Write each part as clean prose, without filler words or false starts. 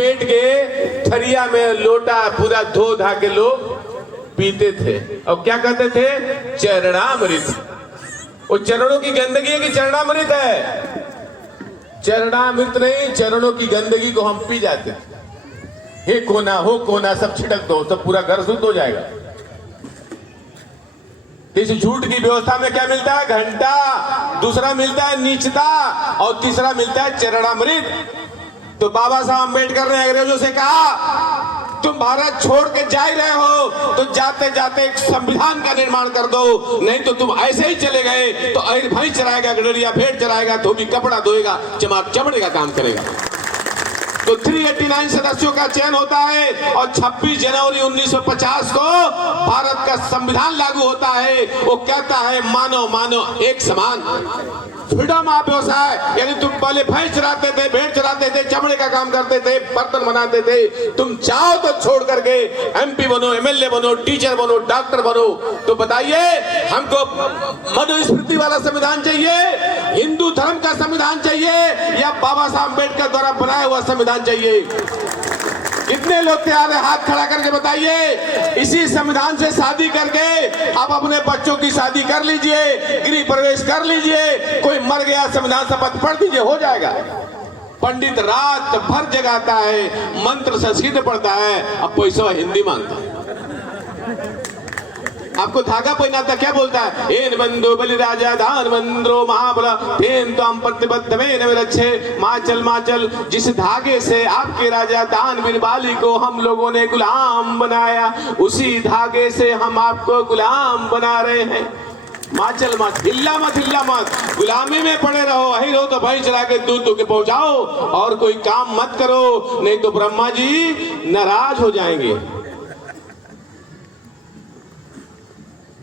लपेट के थरिया में लोटा पूरा धो धा के लोग पीते थे और क्या कहते थे? चरणामृत। वो चरणों की गंदगी है कि चरणामृत है? चरणामृत नहीं, चरणों की गंदगी को हम पी जाते थे। हे कोना हो कोना सब छिड़क दो, सब पूरा घर शुद्ध हो जाएगा। इस झूठ की व्यवस्था में क्या मिलता है? घंटा, दूसरा मिलता है नीचता और तीसरा मिलता है चरणामृत। तो बाबा साहब अम्बेडकर ने अंग्रेजों से कहा तुम भारत छोड़ के जा ही रहे हो तो जाते जाते एक संविधान का निर्माण कर दो, नहीं तो तुम ऐसे ही चले गए तो भैंस चराएगा, गडरिया भेड़ चराएगा, धोबी कपड़ा धोएगा, चमड़े का काम करेगा। तो 389 सदस्यों का चयन होता है और 26 जनवरी 1950 को भारत का संविधान लागू होता है। वो कहता है मानव मानव एक समान, फ्रीडम ऑफ व्यवसाय। यानी तुम पहले भैंस चराते थे, भेड़ चराते थे, चमड़े का काम करते थे, बर्तन बनाते थे, तुम चाहो तो छोड़ करके MP बनो, MLA बनो, टीचर बनो, डॉक्टर बनो। तो बताइए हमको मनुस्मृति वाला संविधान चाहिए, हिंदू धर्म का संविधान चाहिए या बाबा साहब अम्बेडकर द्वारा बनाया हुआ संविधान चाहिए? कितने लोग तैयार है? हाथ खड़ा करके बताइए। इसी संविधान से शादी करके आप अपने बच्चों की शादी कर लीजिए, गृह प्रवेश कर लीजिए, कोई मर गया संविधान शपथ पढ़ दीजिए, हो जाएगा। पंडित रात भर जगाता है, मंत्र संस्कृत पढ़ता है, अब पैसा हिंदी मांगता है। आपको धागा पहनाता क्या बोलता है? एन बंधु बलि राजा दान मंद्रो महाबला तेन तो हम प्रतिबद्ध में न विरक्षे। माचल माचल, जिस धागे से आपके राजा दान बिन बाली को हम लोगों ने गुलाम बनाया, उसी धागे से हम आपको गुलाम बना रहे हैं। माचल मत, हिल्ला मत, गुलामी में पड़े रहो, अही रहो तो भाई चला के दूध के पहुंचाओ और कोई काम मत करो, नहीं तो ब्रह्मा जी नाराज हो जाएंगे।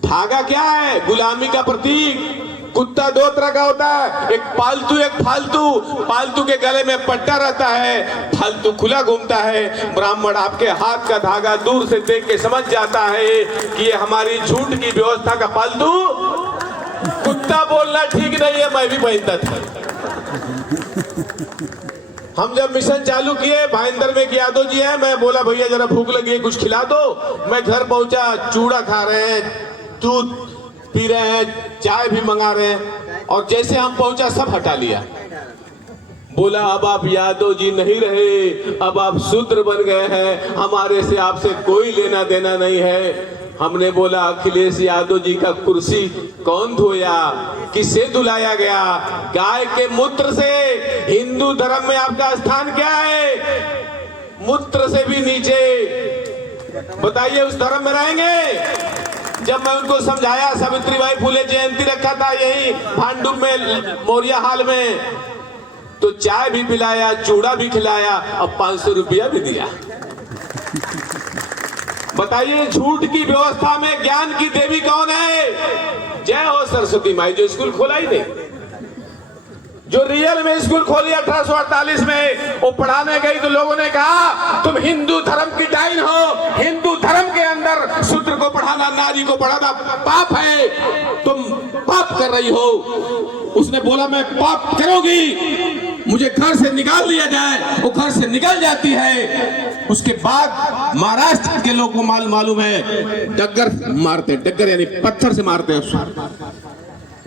धागा क्या है? गुलामी का प्रतीक। कुत्ता दो तरह का होता है, एक पालतू एक फालतू। पालतू के गले में पट्टा रहता है, फालतू खुला घूमता है। ब्राह्मण आपके हाथ का धागा दूर से देख के समझ जाता है कि ये हमारी झूठ की व्यवस्था का पालतू। कुत्ता बोलना ठीक नहीं है, मैं भी पहनता था। हम जब मिशन चालू किए, भाईंदर में यादव जी है, मैं बोला भैया जरा भूख लगी है कुछ खिला दो। मैं घर पहुंचा, चूड़ा खा रहे हैं, दूध पी रहे हैं, चाय भी मंगा रहे हैं, और जैसे हम पहुंचा सब हटा लिया। बोला अब आप यादव जी नहीं रहे, अब आप शूद्र बन गए हैं, हमारे से आपसे कोई लेना देना नहीं है। हमने बोला अखिलेश यादव जी का कुर्सी कौन धोया, किससे धुलाया गया? गाय के मूत्र से। हिंदू धर्म में आपका स्थान क्या है? मूत्र से भी नीचे। बताइए उस धर्म में रहेंगे? जब मैं उनको समझाया, सावित्रीबाई फुले जयंती रखा था यही भांडुप में मोरिया हाल में, तो चाय भी पिलाया, चूड़ा भी खिलाया और 500 रुपया भी दिया। बताइए झूठ की व्यवस्था में ज्ञान की देवी कौन है? जय हो सरस्वती माई, जो स्कूल खोला ही नहीं, जो रियल में स्कूल खोली 1848 में, वो पढ़ाने गई तो लोगों ने कहा तुम हिंदू धर्म की डाइन हो, हिंदू धर्म के अंदर शूद्र को पढ़ाना, नारी को पढ़ाना पाप है, तुम पाप कर रही हो। उसने बोला मैं पाप करूंगी, मुझे घर से निकाल दिया जाए। वो घर से निकल जाती है। उसके बाद महाराष्ट्र के लोगों को मालूम है, डग्गर मारते, डग्गर यानी पत्थर से मारते हैं।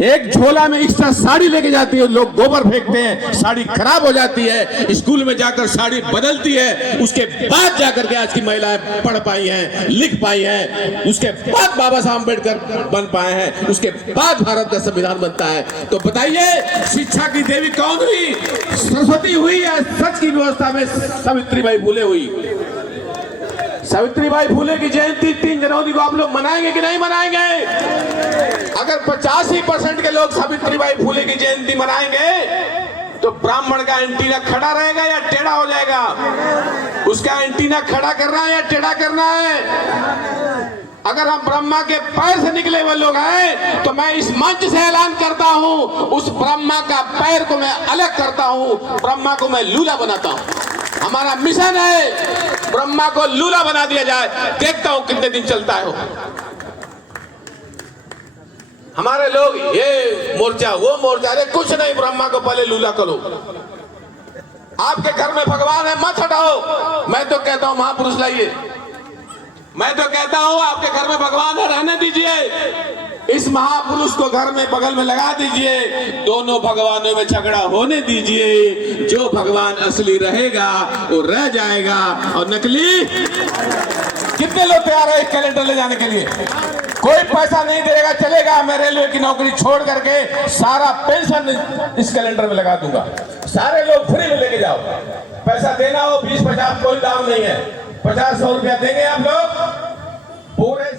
एक झोला में एक्स्ट्रा साड़ी लेके जाती है, लोग गोबर फेंकते हैं, साड़ी खराब हो जाती है, स्कूल में जाकर साड़ी बदलती है, उसके बाद जाकर के आज की महिलाएं पढ़ पाई हैं, लिख पाई हैं, उसके बाद बाबा साहब अम्बेडकर बन पाए हैं, उसके बाद भारत का संविधान बनता है। तो बताइए शिक्षा की देवी कौन हुई? सरस्वती हुई या सच की व्यवस्था में सावित्रीबाई फुले हुई? सावित्रीबाई फुले की जयंती 3 जनवरी को आप लोग मनाएंगे कि नहीं मनाएंगे? अगर 85% के लोग सावित्रीबाई फुले की जयंती मनाएंगे तो ब्राह्मण का एंटीना खड़ा रहेगा या टेढ़ा हो जाएगा? उसका एंटीना खड़ा करना है या टेढ़ा करना है? अगर हम ब्रह्मा के पैर से निकले हुए लोग हैं तो मैं इस मंच से ऐलान करता हूं, उस ब्रह्मा का पैर को मैं अलग करता हूं, ब्रह्मा को मैं लूला बनाता हूं। हमारा मिशन है ब्रह्मा को लूला बना दिया जाए। देखता हूं कितने दिन चलता है। हमारे लोग ये मोर्चा वो मोर्चा, अरे कुछ नहीं, ब्रह्मा को पहले लूला करो। आपके घर में भगवान है, मत हटाओ। मैं तो कहता हूं महापुरुष लाइए। मैं तो कहता हूं आपके घर में भगवान है, रहने दीजिए। इस महापुरुष को घर में बगल में लगा दीजिए। दोनों भगवानों में झगड़ा होने दीजिए। जो भगवान असली रहेगा वो रह जाएगा, और नकली कितने लोग तैयार है एक कैलेंडर ले जाने के लिए? कोई पैसा नहीं देगा, चलेगा। मैं रेलवे की नौकरी छोड़ करके सारा पेंशन इस कैलेंडर में लगा दूंगा। सारे लोग फ्री में लेके जाओ। पैसा देना हो 20-50 कोई दाम नहीं है। 50-100 रुपया देंगे आप लोग पूरे